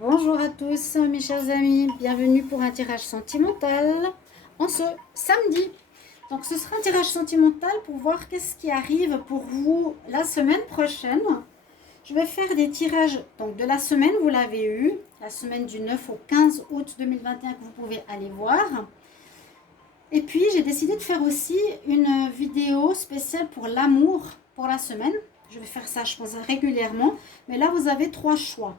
Bonjour à tous mes chers amis, bienvenue pour un tirage sentimental en ce samedi. Donc ce sera un tirage sentimental pour voir qu'est-ce qui arrive pour vous la semaine prochaine. Je vais faire des tirages donc de la semaine, vous l'avez eu, la semaine du 9 au 15 août 2021 que vous pouvez aller voir. Et puis j'ai décidé de faire aussi une vidéo spéciale pour l'amour pour la semaine. Je vais faire ça je pense régulièrement, mais là vous avez 3 choix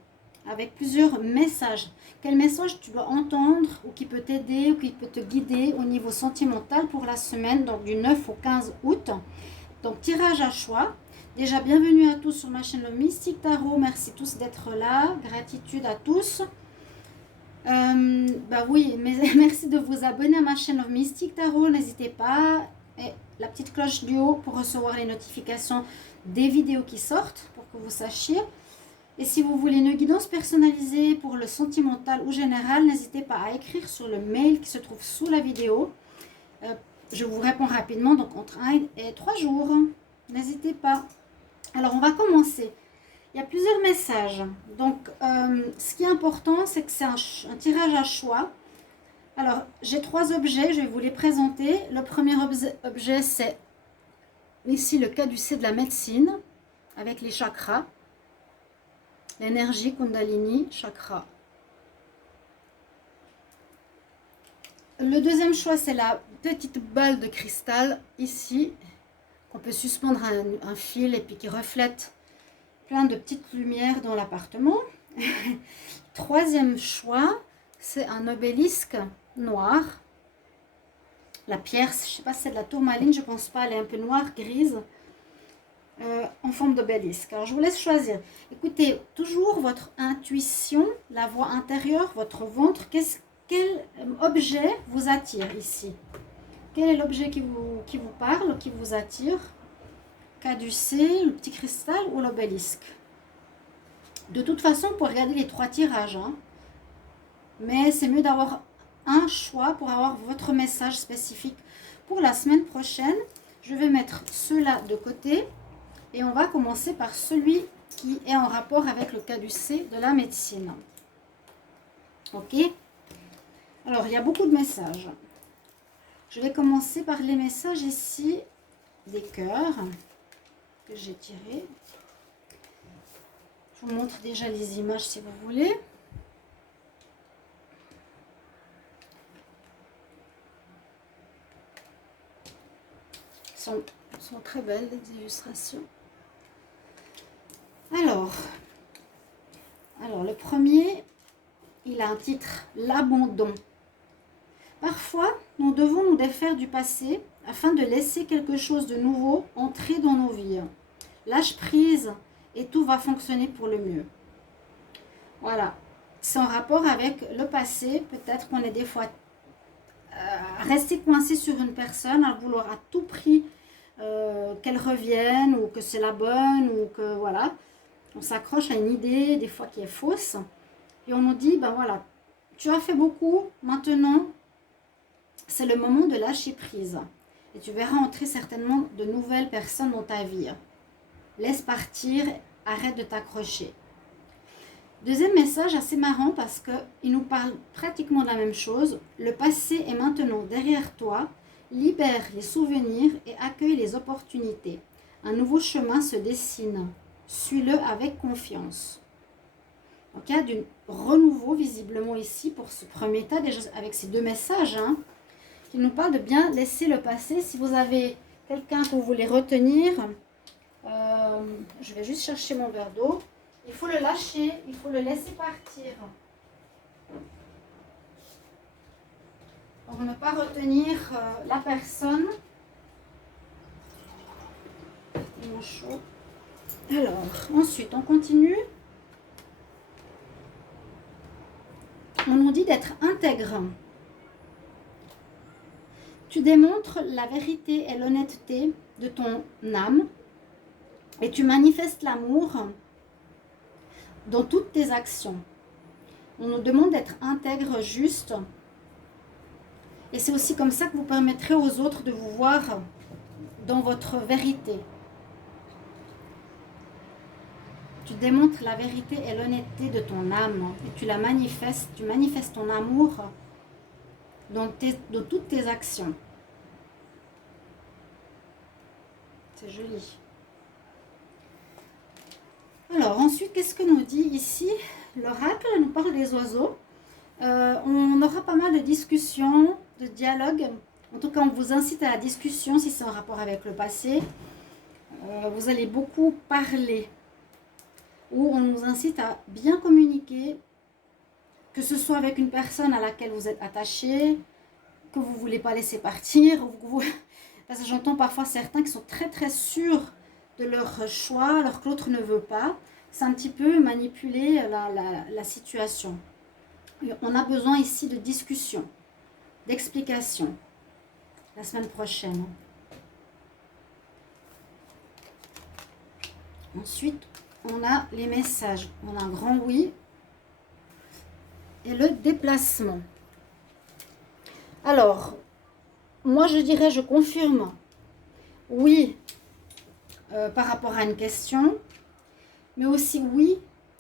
avec plusieurs messages. Quel message tu dois entendre ou qui peut t'aider ou qui peut te guider au niveau sentimental pour la semaine, donc du 9 au 15 août. Donc tirage à choix. Déjà bienvenue à tous sur ma chaîne Mystique Tarot. Merci tous d'être là. Gratitude à tous. Bah oui, mais merci de vous abonner à ma chaîne Mystique Tarot. N'hésitez pas. Et la petite cloche du haut pour recevoir les notifications des vidéos qui sortent pour que vous sachiez. Et si vous voulez une guidance personnalisée pour le sentimental ou général, n'hésitez pas à écrire sur le mail qui se trouve sous la vidéo. Je vous réponds rapidement, donc entre 1 et 3 jours. N'hésitez pas. Alors, on va commencer. Il y a plusieurs messages. Donc, ce qui est important, c'est que c'est un tirage à choix. Alors, j'ai 3 objets, je vais vous les présenter. Le premier objet, c'est ici le caducée de la médecine avec les chakras. L'énergie Kundalini Chakra. Le deuxième choix, c'est la petite balle de cristal ici, qu'on peut suspendre à un fil et puis qui reflète plein de petites lumières dans l'appartement. Troisième choix, c'est un obélisque noir. La pierre, je ne sais pas si c'est de la tourmaline, je ne pense pas, elle est un peu noire, grise. En forme d'obélisque. Alors je vous laisse choisir. Écoutez toujours votre intuition, la voix intérieure, votre ventre. Quel objet vous attire ici? Quel est l'objet qui vous parle, qui vous attire? Caducée, le petit cristal ou l'obélisque? De toute façon, pour regarder les 3 tirages, hein. Mais c'est mieux d'avoir un choix pour avoir votre message spécifique pour la semaine prochaine. Je vais mettre ceux-là de côté. Et on va commencer par celui qui est en rapport avec le caducée de la médecine. Ok? Alors, il y a beaucoup de messages. Je vais commencer par les messages ici des cœurs que j'ai tirés. Je vous montre déjà les images si vous voulez. Elles sont très belles, les illustrations. Alors, le premier, il a un titre, l'abandon. Parfois, nous devons nous défaire du passé afin de laisser quelque chose de nouveau entrer dans nos vies. Lâche prise et tout va fonctionner pour le mieux. Voilà, c'est en rapport avec le passé. Peut-être qu'on est des fois resté coincé sur une personne à vouloir à tout prix qu'elle revienne ou que c'est la bonne ou que voilà. On s'accroche à une idée, des fois qui est fausse, et on nous dit, ben voilà, tu as fait beaucoup, maintenant, c'est le moment de lâcher prise. Et tu verras entrer certainement de nouvelles personnes dans ta vie. Laisse partir, arrête de t'accrocher. Deuxième message assez marrant parce qu'il nous parle pratiquement de la même chose. Le passé est maintenant derrière toi, libère les souvenirs et accueille les opportunités. Un nouveau chemin se dessine. Suis-le avec confiance. Donc il y a du renouveau visiblement ici pour ce premier tas, déjà avec ces 2 messages, hein, qui nous parlent de bien laisser le passé. Si vous avez quelqu'un que vous voulez retenir, je vais juste chercher mon verre d'eau. Il faut le lâcher, il faut le laisser partir. Pour ne pas retenir la personne. Mon chaud. Alors, ensuite, on continue. On nous dit d'être intègre. Tu démontres la vérité et l'honnêteté de ton âme et tu manifestes l'amour dans toutes tes actions. On nous demande d'être intègre, juste. Et c'est aussi comme ça que vous permettrez aux autres de vous voir dans votre vérité. Tu démontres la vérité et l'honnêteté de ton âme et tu la manifestes, tu manifestes ton amour dans toutes tes actions. C'est joli. Alors ensuite, qu'est-ce que nous dit ici l'oracle? Nous parle des oiseaux. On aura pas mal de discussions, de dialogues. En tout cas, on vous incite à la discussion si c'est en rapport avec le passé. Vous allez beaucoup parler. Ou on nous incite à bien communiquer, que ce soit avec une personne à laquelle vous êtes attaché, que vous ne voulez pas laisser partir. Parce que j'entends parfois certains qui sont très très sûrs de leur choix, alors que l'autre ne veut pas. C'est un petit peu manipuler la situation. On a besoin ici de discussion, d'explication la semaine prochaine. Ensuite, on a les messages. On a un grand oui et le déplacement. Alors, moi je dirais, je confirme oui par rapport à une question, mais aussi oui,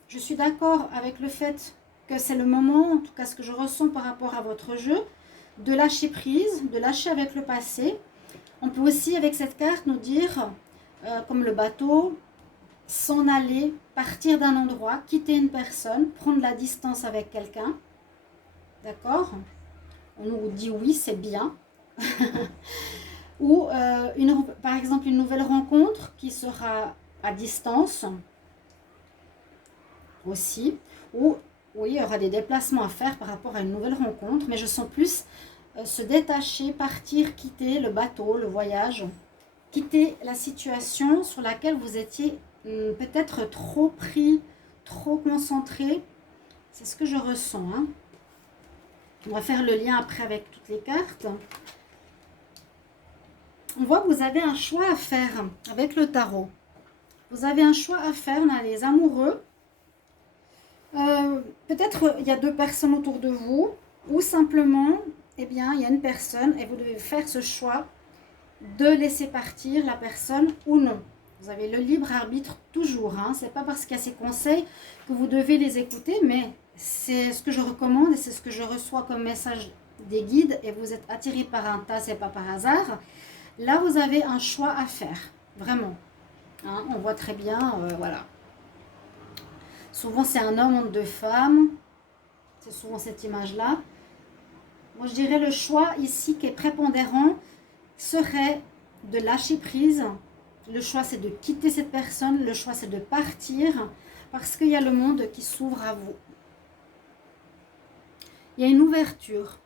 je suis d'accord avec le fait que c'est le moment, en tout cas ce que je ressens par rapport à votre jeu, de lâcher prise, de lâcher avec le passé. On peut aussi avec cette carte nous dire, comme le bateau, s'en aller, partir d'un endroit, quitter une personne, prendre la distance avec quelqu'un. D'accord? On nous dit oui, c'est bien. Ou par exemple une nouvelle rencontre qui sera à distance aussi. Ou oui, il y aura des déplacements à faire par rapport à une nouvelle rencontre, mais je sens plus se détacher, partir, quitter le bateau, le voyage, quitter la situation sur laquelle vous étiez peut-être trop pris, trop concentré. C'est ce que je ressens. Hein. On va faire le lien après avec toutes les cartes. On voit que vous avez un choix à faire avec le tarot. Vous avez un choix à faire dans les amoureux. Peut-être il y a deux personnes autour de vous, ou simplement, eh bien, il y a une personne et vous devez faire ce choix de laisser partir la personne ou non. Vous avez le libre arbitre toujours. Hein. Ce n'est pas parce qu'il y a ces conseils que vous devez les écouter, mais c'est ce que je recommande et c'est ce que je reçois comme message des guides et vous êtes attiré par un tas, c'est pas par hasard. Là, vous avez un choix à faire, vraiment. Hein, on voit très bien, voilà. Souvent, c'est un homme ou deux femmes. C'est souvent cette image-là. Moi, je dirais le choix ici qui est prépondérant serait de lâcher prise. Le choix, c'est de quitter cette personne. Le choix, c'est de partir parce qu'il y a le monde qui s'ouvre à vous. Il y a une ouverture.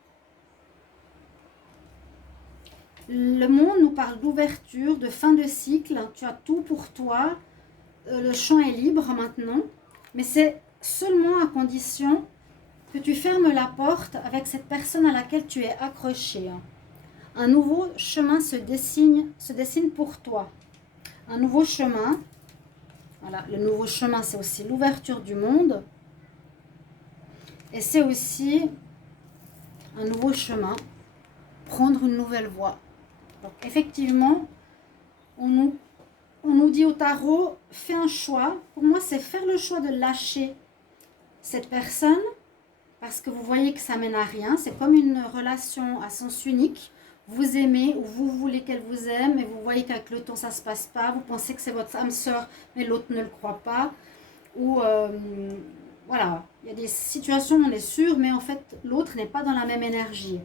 Le monde nous parle d'ouverture, de fin de cycle. Tu as tout pour toi. Le champ est libre maintenant. Mais c'est seulement à condition que tu fermes la porte avec cette personne à laquelle tu es accroché. Un nouveau chemin se dessine pour toi. Un nouveau chemin. Voilà, le nouveau chemin, c'est aussi l'ouverture du monde. Et c'est aussi un nouveau chemin, prendre une nouvelle voie. Donc effectivement, on nous dit au tarot, fais un choix. Pour moi, c'est faire le choix de lâcher cette personne parce que vous voyez que ça mène à rien. C'est comme une relation à sens unique. Vous aimez ou vous voulez qu'elle vous aime et vous voyez qu'avec le temps, ça ne se passe pas. Vous pensez que c'est votre âme sœur, mais l'autre ne le croit pas. Ou voilà, il y a des situations où on est sûr, mais en fait, l'autre n'est pas dans la même énergie.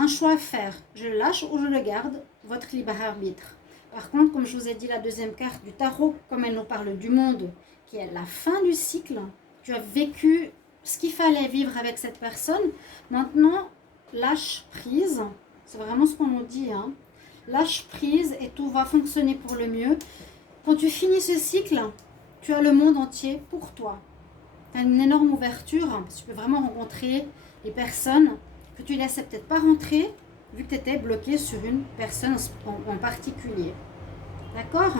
Un choix à faire. Je le lâche ou je le garde. Votre libre arbitre. Par contre, comme je vous ai dit, la deuxième carte du tarot, comme elle nous parle du monde, qui est la fin du cycle, tu as vécu ce qu'il fallait vivre avec cette personne. Maintenant, lâche prise. C'est vraiment ce qu'on nous dit. Hein. Lâche prise et tout va fonctionner pour le mieux. Quand tu finis ce cycle, tu as le monde entier pour toi. Tu as une énorme ouverture. Parce que tu peux vraiment rencontrer les personnes que tu ne laissais peut-être pas rentrer, vu que tu étais bloqué sur une personne en particulier. D'accord?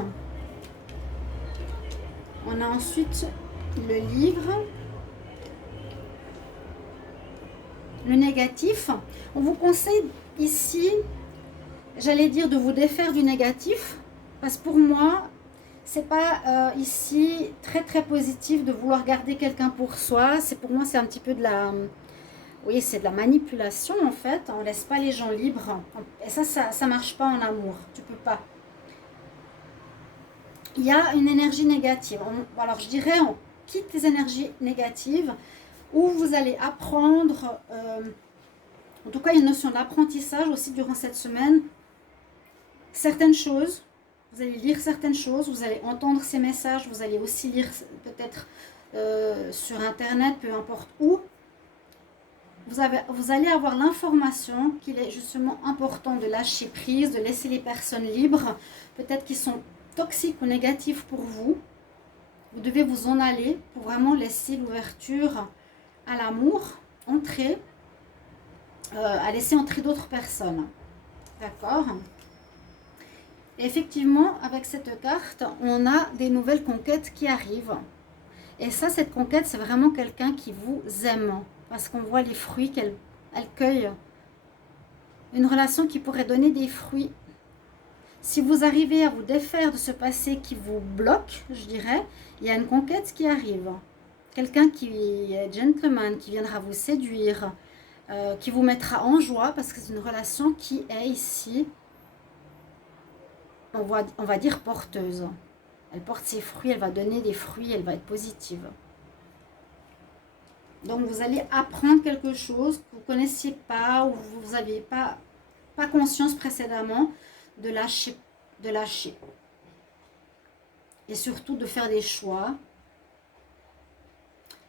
On a ensuite le livre. Le négatif. On vous conseille ici, j'allais dire, de vous défaire du négatif. Parce que pour moi, c'est pas ici très très positif de vouloir garder quelqu'un pour soi. C'est pour moi, c'est un petit peu de la... Oui, c'est de la manipulation en fait. On laisse pas les gens libres. Et ça marche pas en amour. Tu peux pas. Il y a une énergie négative. Alors je dirais, on quitte les énergies négatives où vous allez apprendre, en tout cas une notion d'apprentissage aussi durant cette semaine, certaines choses. Vous allez lire certaines choses, vous allez entendre ces messages, vous allez aussi lire peut-être sur internet, peu importe où. Vous allez avoir l'information qu'il est justement important de lâcher prise, de laisser les personnes libres, peut-être qui sont toxiques ou négatifs pour vous. Vous devez vous en aller pour vraiment laisser l'ouverture à l'amour, entrer, à laisser entrer d'autres personnes. D'accord ? Et effectivement, avec cette carte, on a des nouvelles conquêtes qui arrivent. Et ça, cette conquête, c'est vraiment quelqu'un qui vous aime. Parce qu'on voit les fruits qu'elle cueille. Une relation qui pourrait donner des fruits. Si vous arrivez à vous défaire de ce passé qui vous bloque, je dirais, il y a une conquête qui arrive. Quelqu'un qui est gentleman, qui viendra vous séduire, qui vous mettra en joie, parce que c'est une relation qui est ici, on va dire porteuse. Elle porte ses fruits, elle va donner des fruits, elle va être positive. Donc vous allez apprendre quelque chose que vous ne connaissiez pas ou vous n'aviez pas conscience précédemment de lâcher. Et surtout de faire des choix,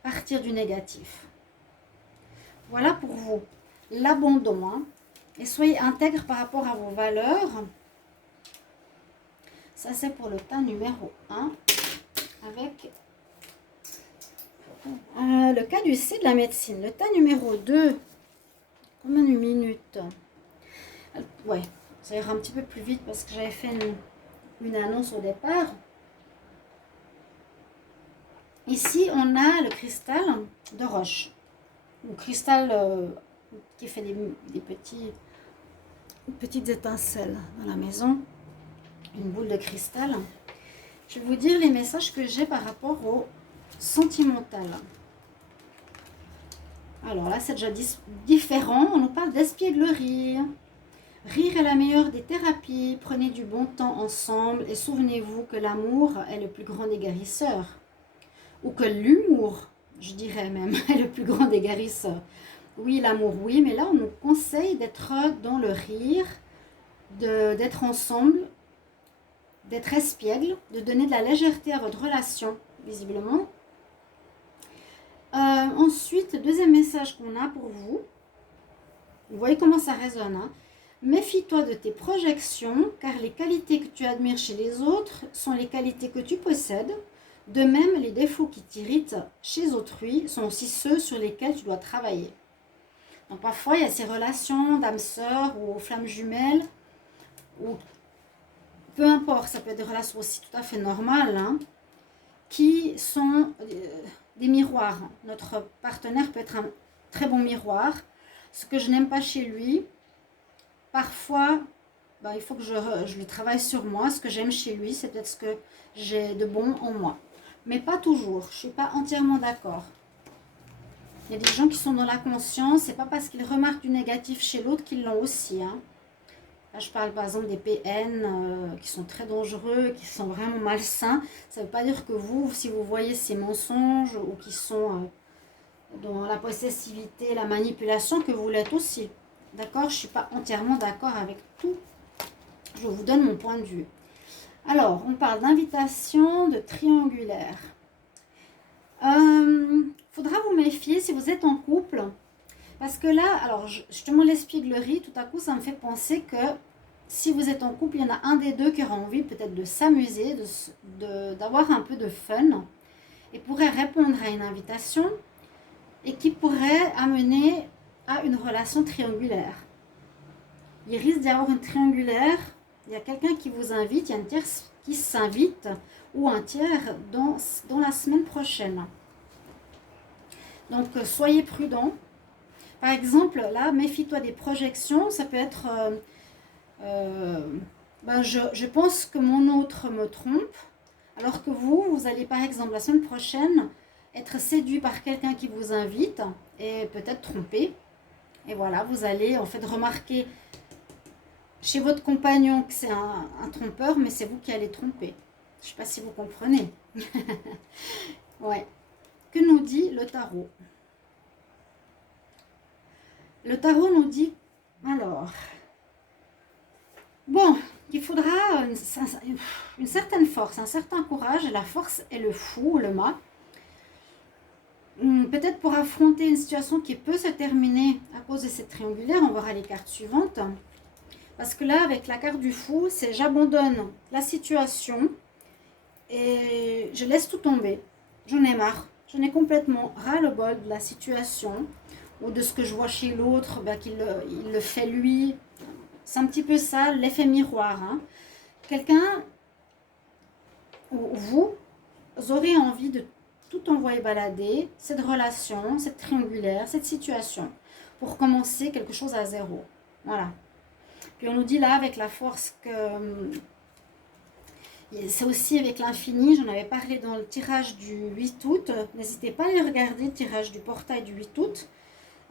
partir du négatif. Voilà pour vous l'abandon. Hein. Et soyez intègre par rapport à vos valeurs. Ça c'est pour le tas numéro 1 avec le caducée de la médecine. Le tas numéro 2, combien de minutes? Ouais, ça ira un petit peu plus vite parce que j'avais fait une annonce au départ. Ici, on a le cristal de roche. Le cristal qui fait des petites étincelles dans la maison. Une boule de cristal. Je vais vous dire les messages que j'ai par rapport au sentimental. Alors là, c'est déjà différent. On nous parle d'espièglerie. Rire est la meilleure des thérapies. Prenez du bon temps ensemble et souvenez-vous que l'amour est le plus grand des guérisseurs. Ou que l'humour, je dirais même, est le plus grand des guérisseurs. Oui, l'amour, oui, mais là, on nous conseille d'être dans le rire, d'être ensemble, d'être espiègle, de donner de la légèreté à votre relation, visiblement. Ensuite, le deuxième message qu'on a pour vous, vous voyez comment ça résonne, hein. Méfie-toi de tes projections, car les qualités que tu admires chez les autres sont les qualités que tu possèdes. De même, les défauts qui t'irritent chez autrui sont aussi ceux sur lesquels tu dois travailler. Donc parfois, il y a ces relations d'âme sœur ou flammes jumelles, ou peu importe, ça peut être des relations aussi tout à fait normales, hein, qui sont des miroirs. Notre partenaire peut être un très bon miroir. Ce que je n'aime pas chez lui, parfois, il faut que je lui travaille sur moi. Ce que j'aime chez lui, c'est peut-être ce que j'ai de bon en moi. Mais pas toujours. Je ne suis pas entièrement d'accord. Il y a des gens qui sont dans la conscience. Ce n'est pas parce qu'ils remarquent du négatif chez l'autre qu'ils l'ont aussi. Hein. Là, je parle par exemple des PN qui sont très dangereux, qui sont vraiment malsains. Ça ne veut pas dire que vous, si vous voyez ces mensonges ou qui sont dans la possessivité, la manipulation, que vous l'êtes aussi. D'accord? Je ne suis pas entièrement d'accord avec tout. Je vous donne mon point de vue. Alors, on parle d'invitation, de triangulaire. Faudra vous méfier si vous êtes en couple. Parce que là, alors justement l'espièglerie, tout à coup, ça me fait penser que si vous êtes en couple, il y en a un des deux qui aura envie peut-être de s'amuser, d'avoir un peu de fun, et pourrait répondre à une invitation, et qui pourrait amener à une relation triangulaire. Il risque d'y avoir une triangulaire, il y a quelqu'un qui vous invite, il y a un tiers qui s'invite, ou un tiers dans la semaine prochaine. Donc, soyez prudents. Par exemple, là, méfie-toi des projections. Ça peut être, je pense que mon autre me trompe. Alors que vous allez par exemple la semaine prochaine être séduit par quelqu'un qui vous invite et peut-être trompé. Et voilà, vous allez en fait remarquer chez votre compagnon que c'est un trompeur, mais c'est vous qui allez tromper. Je ne sais pas si vous comprenez. Ouais. Que nous dit le tarot? Le tarot nous dit, alors, bon, il faudra une certaine force, un certain courage. La force est le fou, le mât. Peut-être pour affronter une situation qui peut se terminer à cause de cette triangulaire. On verra les cartes suivantes. Parce que là, avec la carte du fou, c'est j'abandonne la situation et je laisse tout tomber. J'en ai marre. J'en ai complètement ras-le-bol de la situation ou de ce que je vois chez l'autre, qu'il il le fait lui. C'est un petit peu ça, l'effet miroir. Hein. Quelqu'un, ou vous aurez envie de tout envoyer balader, cette relation, cette triangulaire, cette situation, pour commencer quelque chose à zéro. Voilà. Puis on nous dit là, avec la force que... C'est aussi avec l'infini, j'en avais parlé dans le tirage du 8 août. N'hésitez pas à aller regarder le tirage du portail du 8 août.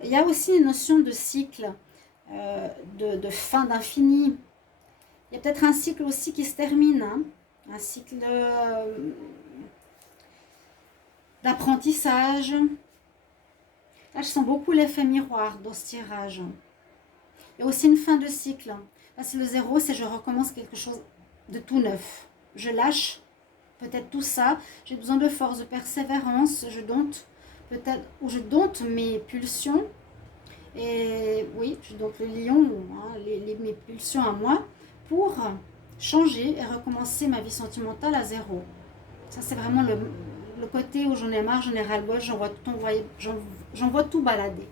Il y a aussi une notion de cycle, de fin, d'infini. Il y a peut-être un cycle aussi qui se termine, hein, un cycle d'apprentissage. Là, je sens beaucoup l'effet miroir dans ce tirage. Il y a aussi une fin de cycle. Là, c'est le zéro, c'est je recommence quelque chose de tout neuf. Je lâche peut-être tout ça. J'ai besoin de force, de persévérance. Je dompte peut-être, ou je dompte mes pulsions. Et oui, je dompte le lion, hein, mes pulsions à moi, pour changer et recommencer ma vie sentimentale à zéro. Ça, c'est vraiment le côté où j'en ai marre, j'en ai ras-le-bol, j'envoie tout balader.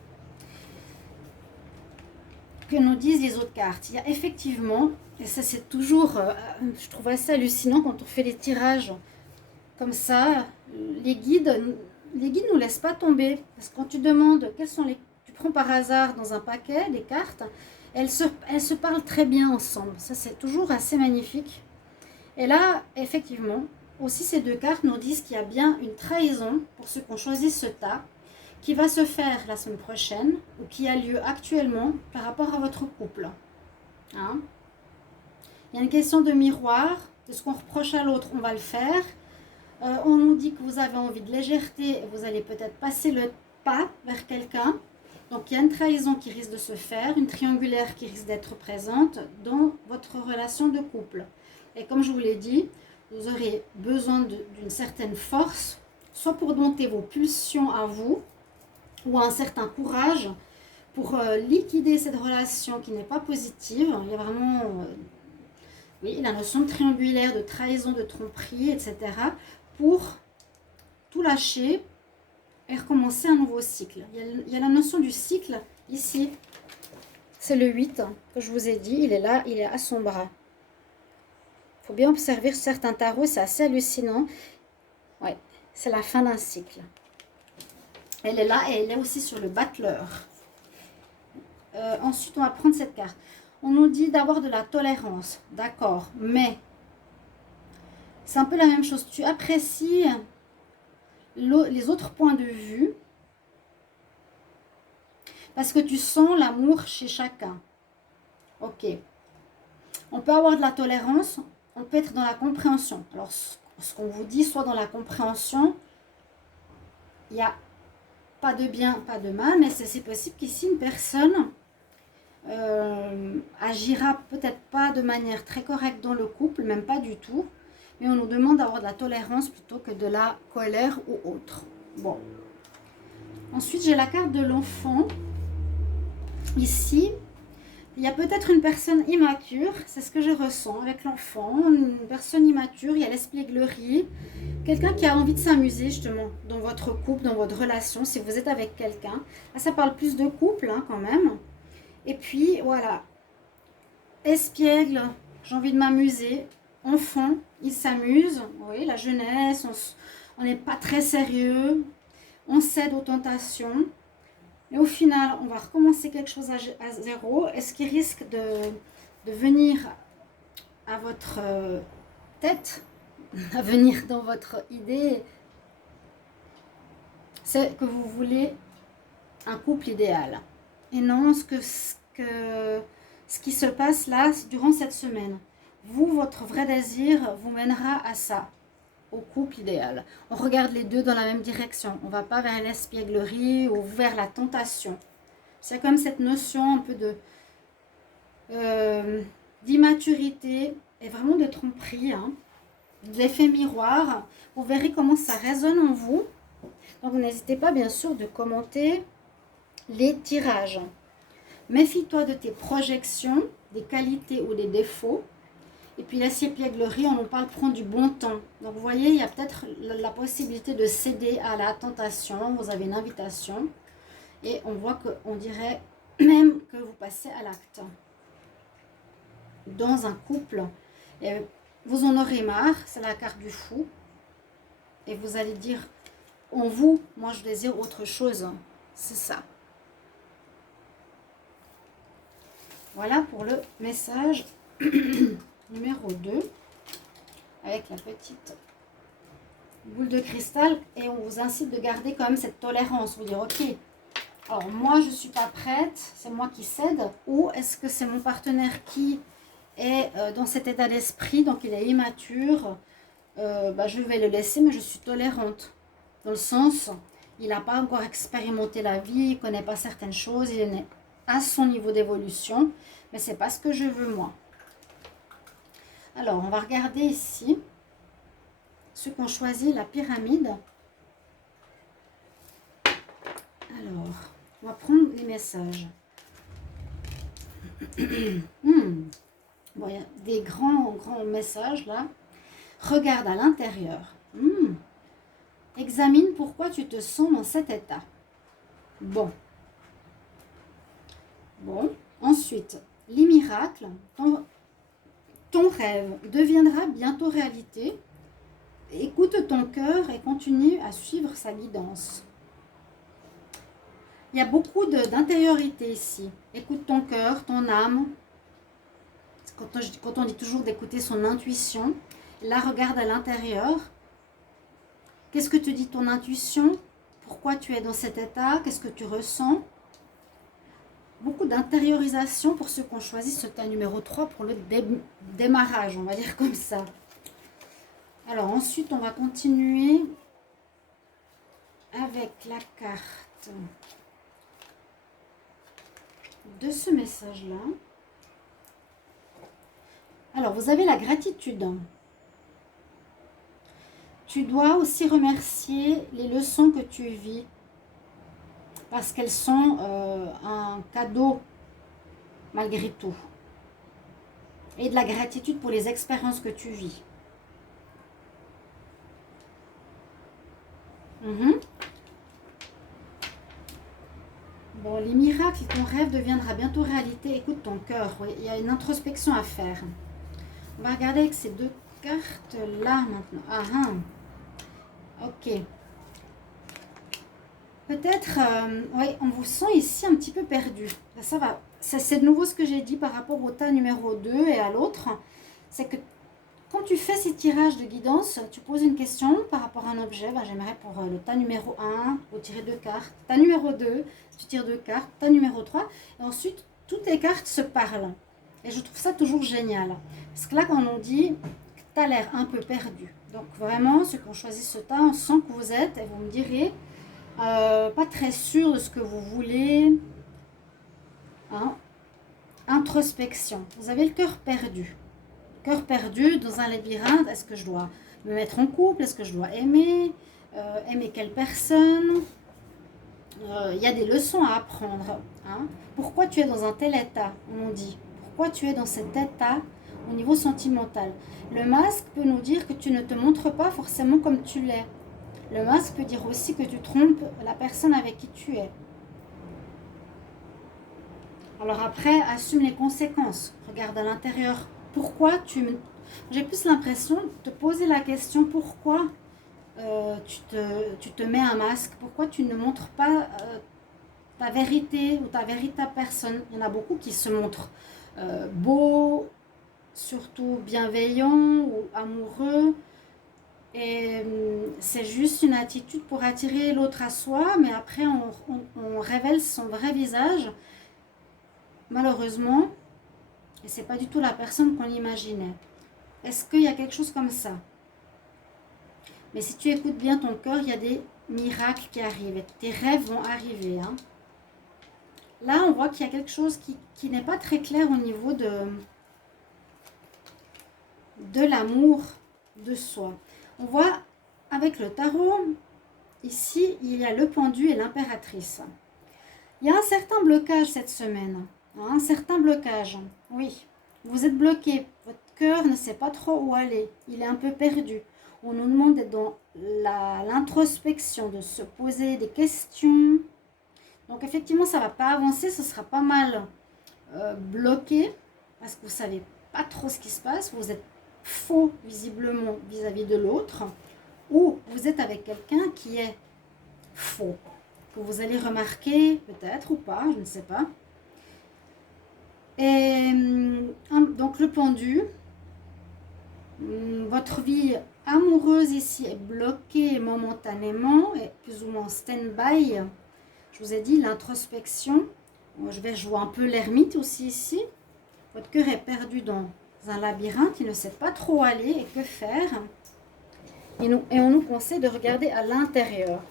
Que nous disent les autres cartes? Il y a effectivement, et ça c'est toujours, je trouve assez hallucinant quand on fait les tirages comme ça, les guides nous laissent pas tomber. Parce que quand tu demandes quels sont les... Tu prends par hasard dans un paquet les cartes, elles se parlent très bien ensemble. Ça c'est toujours assez magnifique. Et là, effectivement, aussi ces deux cartes nous disent qu'il y a bien une trahison pour ceux qui ont choisi ce tas, qui va se faire la semaine prochaine ou qui a lieu actuellement par rapport à votre couple. Hein? Il y a une question de miroir, de ce qu'on reproche à l'autre, on va le faire. On nous dit que vous avez envie de légèreté et vous allez peut-être passer le pas vers quelqu'un. Donc il y a une trahison qui risque de se faire, une triangulaire qui risque d'être présente dans votre relation de couple. Et comme je vous l'ai dit, vous aurez besoin d'une certaine force, soit pour dompter vos pulsions à vous, ou un certain courage pour liquider cette relation qui n'est pas positive. Il y a vraiment oui, la notion de triangulaire, de trahison, de tromperie, etc. pour tout lâcher et recommencer un nouveau cycle. Il y a la notion du cycle ici. C'est le 8 que je vous ai dit. Il est là, il est à son bras. Il faut bien observer certains tarots, c'est assez hallucinant. Ouais, c'est la fin d'un cycle. Elle est là et elle est aussi sur le battleur. Ensuite, on va prendre cette carte. On nous dit d'avoir de la tolérance. D'accord, mais c'est un peu la même chose. Tu apprécies les autres points de vue parce que tu sens l'amour chez chacun. Ok. On peut avoir de la tolérance, on peut être dans la compréhension. Alors, ce qu'on vous dit, soit dans la compréhension, il y a pas de bien, pas de mal, mais c'est possible qu'ici, une personne agira peut-être pas de manière très correcte dans le couple, même pas du tout, mais on nous demande d'avoir de la tolérance plutôt que de la colère ou autre. Bon. Ensuite, j'ai la carte de l'enfant. Ici, il y a peut-être une personne immature, c'est ce que je ressens avec l'enfant, une personne immature, il y a l'espièglerie, quelqu'un qui a envie de s'amuser justement dans votre couple, dans votre relation, si vous êtes avec quelqu'un. Là, ça parle plus de couple hein, quand même. Et puis, voilà, espiègle, j'ai envie de m'amuser, enfant, il s'amuse, oui, la jeunesse, on n'est pas très sérieux, on cède aux tentations. Et au final, on va recommencer quelque chose à zéro. Et ce qui risque de venir à votre tête, à venir dans votre idée, c'est que vous voulez un couple idéal. Et non ce qui se passe là, durant cette semaine. Vous, votre vrai désir vous mènera à ça, au couple idéal. On regarde les deux dans la même direction. On ne va pas vers l'espièglerie ou vers la tentation. C'est comme cette notion un peu d'immaturité et vraiment de tromperie, hein, de l'effet miroir. Vous verrez comment ça résonne en vous. Donc n'hésitez pas bien sûr de commenter les tirages. Méfie-toi de tes projections, des qualités ou des défauts. Et puis l'espièglerie, on en parle, prend du bon temps. Donc vous voyez, il y a peut-être la possibilité de céder à la tentation. Vous avez une invitation et on voit qu'on dirait même que vous passez à l'acte. Dans un couple, et vous en aurez marre, c'est la carte du fou. Et vous allez dire, en vous, moi je désire autre chose. C'est ça. Voilà pour le message numéro 2, avec la petite boule de cristal. Et on vous incite de garder quand même cette tolérance. Vous dire, ok, alors moi je ne suis pas prête, c'est moi qui cède. Ou est-ce que c'est mon partenaire qui est dans cet état d'esprit, donc il est immature, je vais le laisser, mais je suis tolérante. Dans le sens, il n'a pas encore expérimenté la vie, il ne connaît pas certaines choses, il est à son niveau d'évolution, mais ce n'est pas ce que je veux moi. Alors, on va regarder ici ceux qui ont choisi la pyramide. Alors, on va prendre les messages. Bon, il y a des grands messages là. Regarde à l'intérieur. Examine pourquoi tu te sens dans cet état. Bon. Ensuite, les miracles. Ton rêve deviendra bientôt réalité. Écoute ton cœur et continue à suivre sa guidance. Il y a beaucoup d'intériorité ici. Écoute ton cœur, ton âme. Quand on dit toujours d'écouter son intuition, là, regarde à l'intérieur. Qu'est-ce que te dit ton intuition? Pourquoi tu es dans cet état? Qu'est-ce que tu ressens? Beaucoup d'intériorisation pour ceux qui ont choisi ce tas numéro 3 pour le démarrage, on va dire comme ça. Alors ensuite, on va continuer avec la carte de ce message-là. Alors, vous avez la gratitude. Tu dois aussi remercier les leçons que tu vis parce qu'elles sont un cadeau malgré tout. Et de la gratitude pour les expériences que tu vis. Bon, les miracles, ton rêve deviendra bientôt réalité. Écoute ton cœur. Oui, il y a une introspection à faire. On va regarder avec ces deux cartes-là maintenant. Ok. Peut-être, oui, on vous sent ici un petit peu perdu. Ça va. C'est de nouveau ce que j'ai dit par rapport au tas numéro 2 et à l'autre. C'est que quand tu fais ces tirages de guidance, tu poses une question par rapport à un objet. J'aimerais pour le tas numéro 1, vous tirez 2 cartes. Tas numéro 2, tu tires 2 cartes. Tas numéro 3. Et ensuite, toutes les cartes se parlent. Et je trouve ça toujours génial. Parce que là, quand on dit que tu as l'air un peu perdu. Donc vraiment, ceux qui ont choisi ce tas, on sent que vous êtes, et vous me direz, pas très sûr de ce que vous voulez. Introspection. Vous avez le cœur perdu. Cœur perdu dans un labyrinthe. Est-ce que je dois me mettre en couple? Est-ce que je dois aimer? Aimer quelle personne? Il y a des leçons à apprendre. Pourquoi tu es dans un tel état? On dit. Pourquoi tu es dans cet état au niveau sentimental? Le masque peut nous dire que tu ne te montres pas forcément comme tu l'es. Le masque peut dire aussi que tu trompes la personne avec qui tu es. Alors après, assume les conséquences. Regarde à l'intérieur. Pourquoi J'ai plus l'impression de te poser la question pourquoi tu te mets un masque. Pourquoi tu ne montres pas ta vérité ou ta véritable personne. Il y en a beaucoup qui se montrent beaux, surtout bienveillants ou amoureux. Et c'est juste une attitude pour attirer l'autre à soi, mais après on révèle son vrai visage, malheureusement, et c'est pas du tout la personne qu'on imaginait. Est-ce qu'il y a quelque chose comme ça? Mais si tu écoutes bien ton cœur, il y a des miracles qui arrivent. Tes rêves vont arriver. Hein. Là, on voit qu'il y a quelque chose qui n'est pas très clair au niveau de l'amour de soi. On voit avec le tarot, ici, il y a le pendu et l'impératrice. Il y a un certain blocage cette semaine. Hein, un certain blocage. Oui, vous êtes bloqué. Votre cœur ne sait pas trop où aller. Il est un peu perdu. On nous demande d'être dans l'introspection, de se poser des questions. Donc effectivement, ça ne va pas avancer, ce sera pas mal bloqué, parce que vous ne savez pas trop ce qui se passe, vous êtes faux visiblement vis-à-vis de l'autre, ou vous êtes avec quelqu'un qui est faux, que vous allez remarquer peut-être ou pas, je ne sais pas. Et donc le pendu, votre vie amoureuse ici est bloquée momentanément, et plus ou moins stand-by. Je vous ai dit l'introspection. Je vais jouer un peu l'ermite aussi ici. Votre cœur est perdu dans un labyrinthe, il ne sait pas trop aller et que faire. Et on nous conseille de regarder à l'intérieur.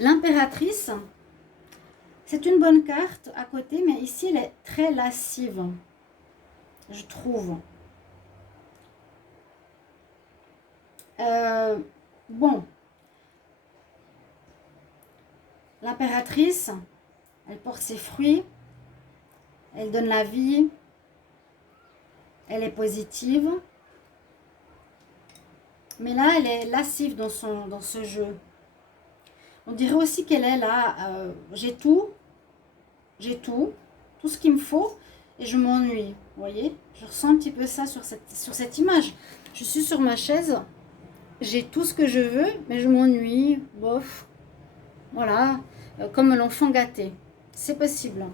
L'impératrice, c'est une bonne carte à côté, mais ici elle est très lascive, je trouve. Bon, l'impératrice, elle porte ses fruits, elle donne la vie, elle est positive, mais là elle est lascive dans ce jeu. On dirait aussi qu'elle est là, j'ai tout ce qu'il me faut, et je m'ennuie, vous voyez. Je ressens un petit peu ça sur cette image. Je suis sur ma chaise, j'ai tout ce que je veux, mais je m'ennuie, bof, voilà, comme l'enfant gâté. C'est possible.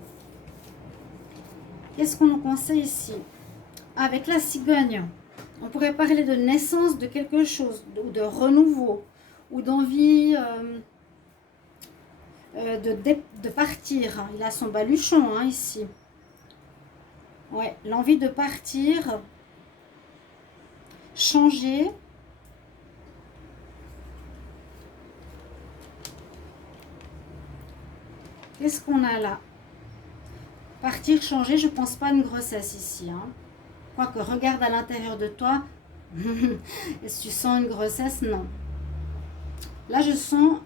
Qu'est-ce qu'on nous conseille ici? Avec la cigogne, on pourrait parler de naissance de quelque chose, ou de renouveau, ou d'envie de partir. Il a son baluchon hein, ici. Ouais, l'envie de partir, changer. Qu'est-ce qu'on a là? Partir, changer, je pense pas à une grossesse ici. Hein. Quoique, regarde à l'intérieur de toi. Est-ce que tu sens une grossesse? Non. Là, je sens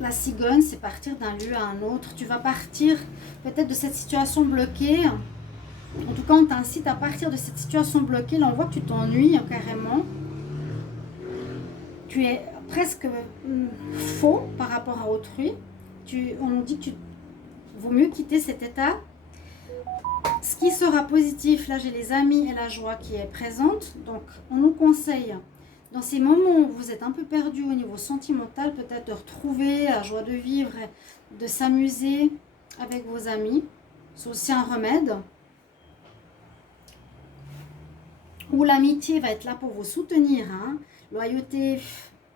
la cigogne, c'est partir d'un lieu à un autre. Tu vas partir peut-être de cette situation bloquée. En tout cas, on t'incite à partir de cette situation bloquée. Là, on voit que tu t'ennuies carrément. Tu es presque faux par rapport à autrui. On nous dit que vaut mieux quitter cet état. Ce qui sera positif, là j'ai les amis et la joie qui est présente. Donc on nous conseille, dans ces moments où vous êtes un peu perdu au niveau sentimental, peut-être de retrouver la joie de vivre, de s'amuser avec vos amis. C'est aussi un remède. Où l'amitié va être là pour vous soutenir. Hein. Loyauté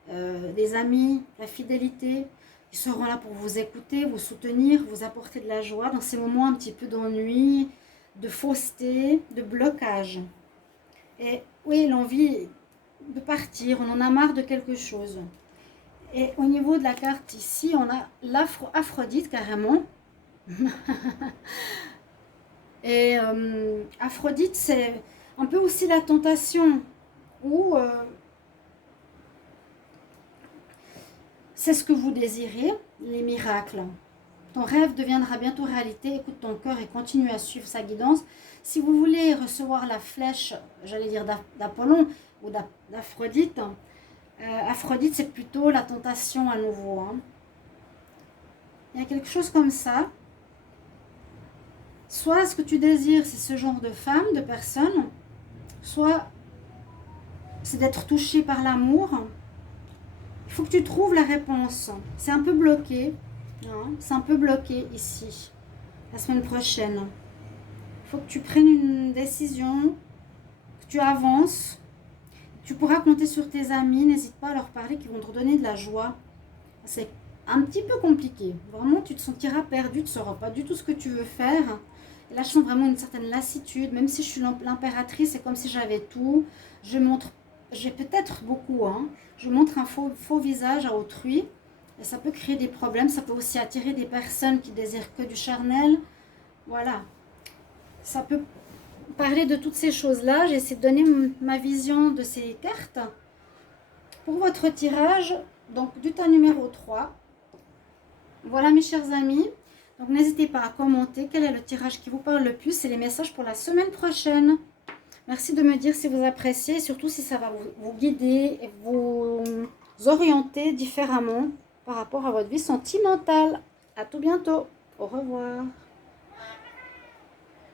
des amis, la fidélité. Ils seront là pour vous écouter, vous soutenir, vous apporter de la joie dans ces moments un petit peu d'ennui, de fausseté, de blocage. Et oui, l'envie de partir, on en a marre de quelque chose. Et au niveau de la carte ici, on a l'Aphrodite carrément. Et Aphrodite, c'est un peu aussi la tentation, où c'est ce que vous désirez, les miracles. Ton rêve deviendra bientôt réalité. Écoute ton cœur et continue à suivre sa guidance. Si vous voulez recevoir la flèche, j'allais dire d'Apollon ou d'Aphrodite, Aphrodite c'est plutôt la tentation à nouveau. Hein. Il y a quelque chose comme ça. Soit ce que tu désires, c'est ce genre de femme, de personne, soit c'est d'être touché par l'amour. Il faut que tu trouves la réponse. C'est un peu bloqué. Hein, c'est un peu bloqué ici. La semaine prochaine. Il faut que tu prennes une décision, que tu avances, que Tu pourras compter sur tes amis, n'hésite pas à leur parler, qui vont te redonner de la joie. C'est un petit peu compliqué. Vraiment, tu te sentiras perdu, tu ne sauras pas du tout ce que tu veux faire. Et là, je sens vraiment une certaine lassitude. Même si je suis l'impératrice, c'est comme si j'avais tout. J'ai peut-être beaucoup, hein. Je montre un faux visage à autrui. Et ça peut créer des problèmes. Ça peut aussi attirer des personnes qui désirent que du charnel. Voilà. Ça peut parler de toutes ces choses-là. J'ai essayé de donner ma vision de ces cartes. Pour votre tirage, donc du tas numéro 3. Voilà mes chers amis. Donc n'hésitez pas à commenter quel est le tirage qui vous parle le plus et les messages pour la semaine prochaine. Merci de me dire si vous appréciez et surtout si ça va vous guider et vous orienter différemment par rapport à votre vie sentimentale. À tout bientôt. Au revoir.